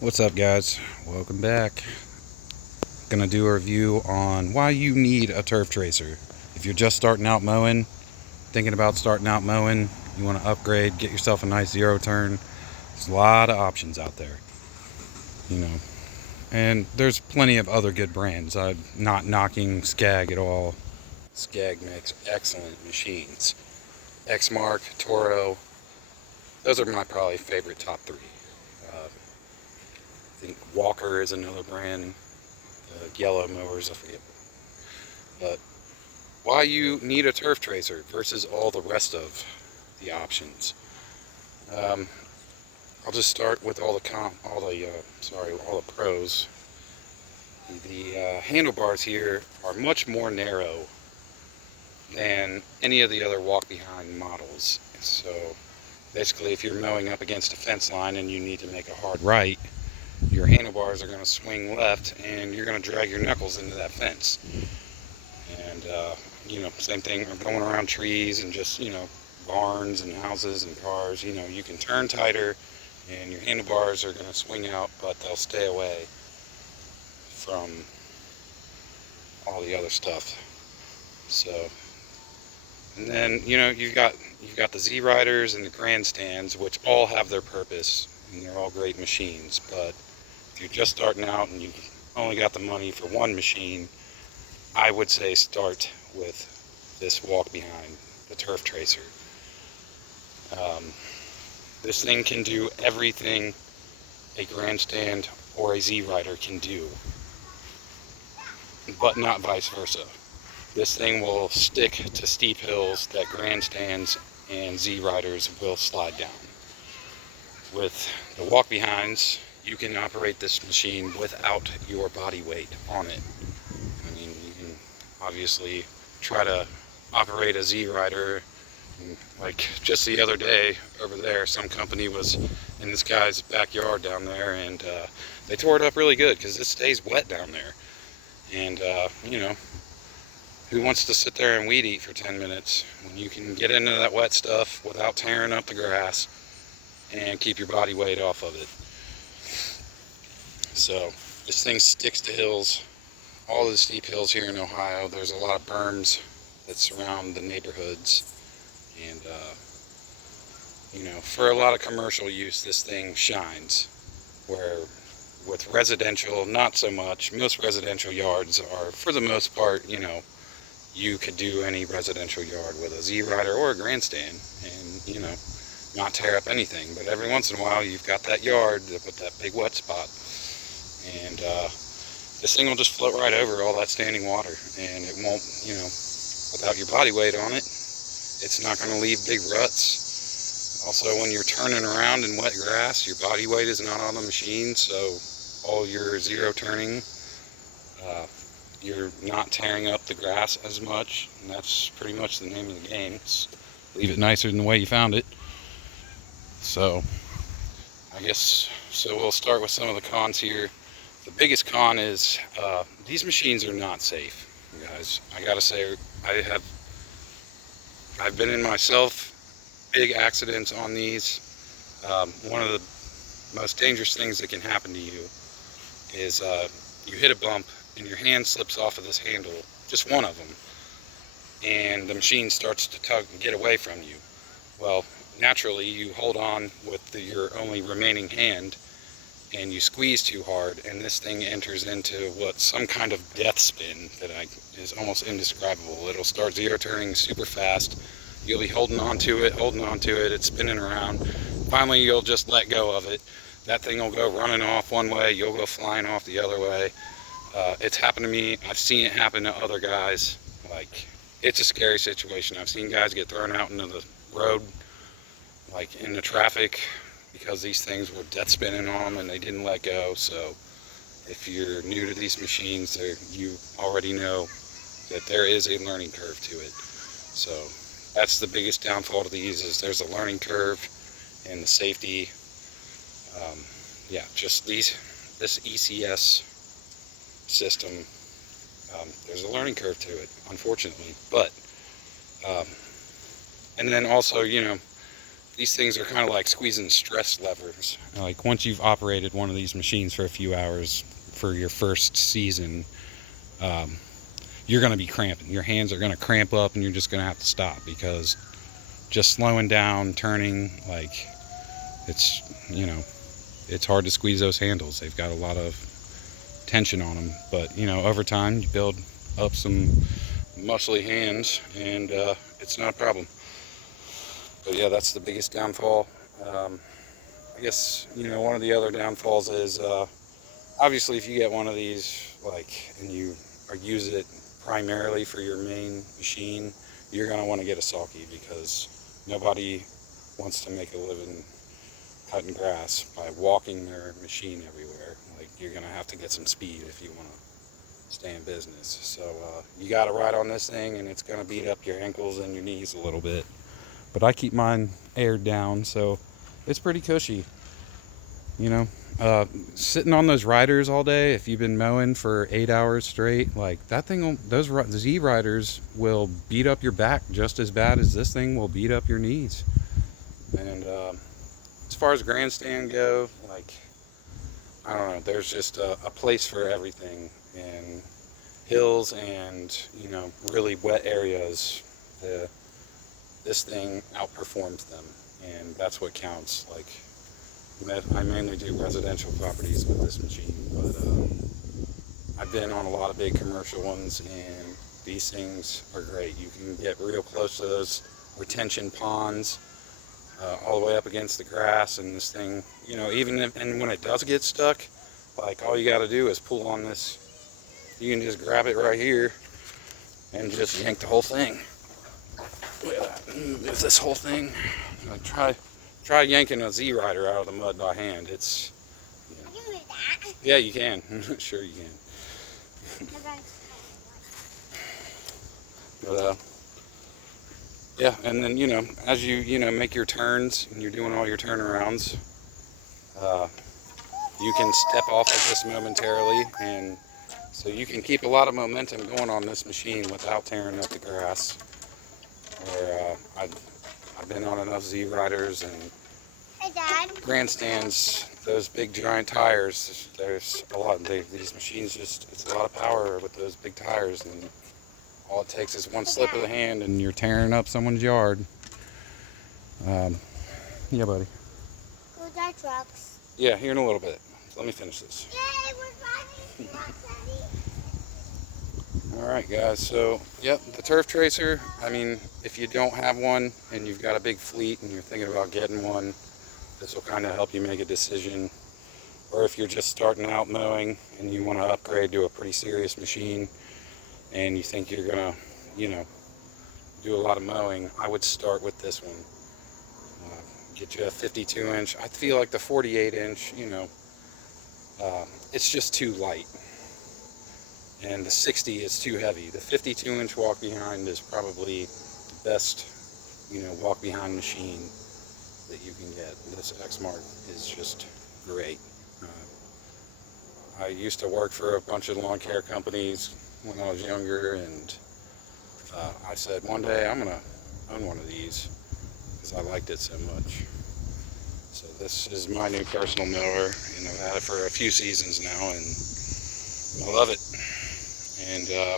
What's up, guys? Welcome back. Gonna do a review on why you need a turf tracer. If you're just starting out mowing, thinking about starting out mowing, you want to upgrade, get yourself a nice zero turn. There's a lot of options out there, you know. And there's plenty of other good brands. I'm not knocking Skag at all. Skag makes excellent machines. Exmark, Toro, those are my probably favorite top three. I think Walker is another brand. Yellow mowers, I forget. But why you need a turf tracer versus all the rest of the options. I'll just start with all the pros. The handlebars here are much more narrow than any of the other walk-behind models. So basically, if you're mowing up against a fence line and you need to make a hard right, your handlebars are going to swing left and you're going to drag your knuckles into that fence. And same thing going around trees and just barns and houses and cars. You can turn tighter and your handlebars are going to swing out, but they'll stay away from all the other stuff. So, and then you've got the Z Riders and the grandstands, which all have their purpose and they're all great machines. But if you're just starting out and you've only got the money for one machine, I would say start with this walk behind, the Turf Tracer. This thing can do everything a grandstand or a Z Rider can do, but not vice versa. This thing will stick to steep hills that grandstands and Z Riders will slide down. With the walk behinds, you can operate this machine without your body weight on it. I mean, you can obviously try to operate a Z Rider. Like just the other day over there, some company was in this guy's backyard down there, and they tore it up really good because it stays wet down there. And who wants to sit there and weed eat for 10 minutes when you can get into that wet stuff without tearing up the grass and keep your body weight off of it? So this thing sticks to hills, all the steep hills here in Ohio. There's a lot of berms that surround the neighborhoods, and for a lot of commercial use, this thing shines, where with residential, not so much. Most residential yards are, for the most part, you could do any residential yard with a Z Rider or a grandstand and not tear up anything. But every once in a while you've got that yard with that big wet spot, and this thing will just float right over all that standing water, and it won't, without your body weight on it, it's not going to leave big ruts. Also, when you're turning around in wet grass, your body weight is not on the machine, so all your zero turning, you're not tearing up the grass as much, and that's pretty much the name of the game. It's leave it nicer than the way you found it. So we'll start with some of the cons here. The biggest con is these machines are not safe, you guys. I gotta say, I've been in myself big accidents on these. One of the most dangerous things that can happen to you is you hit a bump and your hand slips off of this handle, just one of them, and the machine starts to tug and get away from you. Well, naturally you hold on with your only remaining hand and you squeeze too hard, and this thing enters into some kind of death spin that is almost indescribable. It'll start zero turning super fast. You'll be holding on to it, it's spinning around. Finally, you'll just let go of it. That thing will go running off one way, you'll go flying off the other way. It's happened to me. I've seen it happen to other guys. Like, it's a scary situation. I've seen guys get thrown out into the road, like in the traffic, because these things were death spinning on them and they didn't let go. So if you're new to these machines, you already know that there is a learning curve to it. So that's the biggest downfall to these, is there's a learning curve, and the safety. Just this ECS system, there's a learning curve to it, unfortunately. But and then also, these things are kind of like squeezing stress levers. Like once you've operated one of these machines for a few hours for your first season, you're going to be cramping. Your hands are going to cramp up, and you're just going to have to stop, because just slowing down, turning, like, it's, you know, it's hard to squeeze those handles. They've got a lot of tension on them. But, you know, over time, you build up some muscly hands, and it's not a problem. But yeah, that's the biggest downfall. I guess, you know, one of the other downfalls is, obviously, if you get one of these, like, and you use it primarily for your main machine, you're going to want to get a sulky, because nobody wants to make a living cutting grass by walking their machine everywhere. Like, you're going to have to get some speed if you want to stay in business. So you got to ride on this thing, and it's going to beat up your ankles and your knees a little bit. But I keep mine aired down, so it's pretty cushy. You know, sitting on those riders all day, if you've been mowing for 8 hours straight, like, that thing, those Z riders will beat up your back just as bad as this thing will beat up your knees. And as far as grandstand go, like, I don't know, there's just a place for everything. In hills and, you know, really wet areas, this thing outperforms them, and that's what counts. Like, I mainly do residential properties with this machine, but I've been on a lot of big commercial ones, and these things are great. You can get real close to those retention ponds, all the way up against the grass, and this thing, you know, even if, and when it does get stuck, like, all you got to do is pull on this. You can just grab it right here and just yank the whole thing. Look at that. Move this whole thing. Try yanking a Z rider out of the mud by hand. It's, you know. Can you move that? Yeah, you can. Sure you can. But yeah, and then, you know, as you know, make your turns and you're doing all your turnarounds, you can step off of this momentarily, and so you can keep a lot of momentum going on this machine without tearing up the grass. Or I've been on enough Z riders and grandstands, those big giant tires. There's a lot. These machines it's a lot of power with those big tires, and all it takes is one slip of the hand, and you're tearing up someone's yard. Yeah, buddy. Go drive trucks. Yeah, here in a little bit. Let me finish this. Yay, we're driving trucks, Daddy. Alright guys, so yep, the Turf Tracer, I mean, if you don't have one and you've got a big fleet and you're thinking about getting one, this will kind of help you make a decision. Or if you're just starting out mowing and you want to upgrade to a pretty serious machine and you think you're gonna, you know, do a lot of mowing, I would start with this one. Get you a 52-inch. I feel like the 48-inch, you know, it's just too light. And the 60 is too heavy. The 52-inch walk behind is probably the best, you know, walk behind machine that you can get. This Exmark is just great. I used to work for a bunch of lawn care companies when I was younger, and I said one day I'm gonna own one of these because I liked it so much. So this is my new personal mower, and I've had it for a few seasons now, and I love it. And I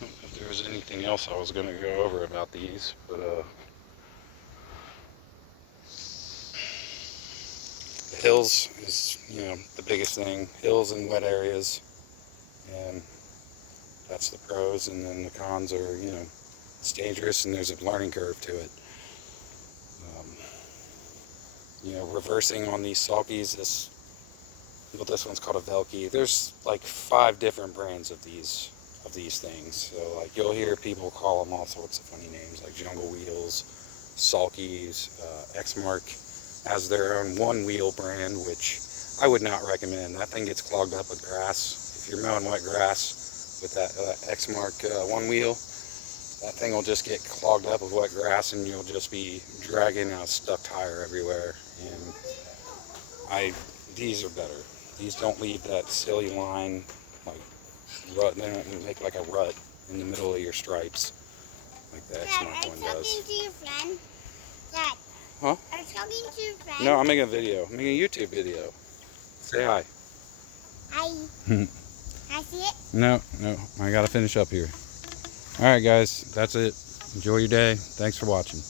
don't know if there was anything else I was going to go over about these, but the hills is, you know, the biggest thing. Hills and wet areas, and that's the pros. And then the cons are, you know, it's dangerous and there's a learning curve to it. You know, reversing on these sulkies, this one's called a Velke. There's like 5 different brands of these things. So like you'll hear people call them all sorts of funny names, like Jungle Wheels, Sulkies. Exmark has their own one wheel brand, which I would not recommend. That thing gets clogged up with grass. If you're mowing wet grass with that Exmark one wheel, that thing will just get clogged up with wet grass, and you'll just be dragging a stuck tire everywhere. And these are better. These don't leave that silly line, like rut. They don't make like a rut in the middle of your stripes like the Exmark one does. Dad, are you talking to your friend? Dad. Huh? Are you talking to your friend? No, I'm making a video. I'm making a YouTube video. Say hi. Hi. I see it. No, I gotta finish up here. All right, guys, that's it. Enjoy your day. Thanks for watching.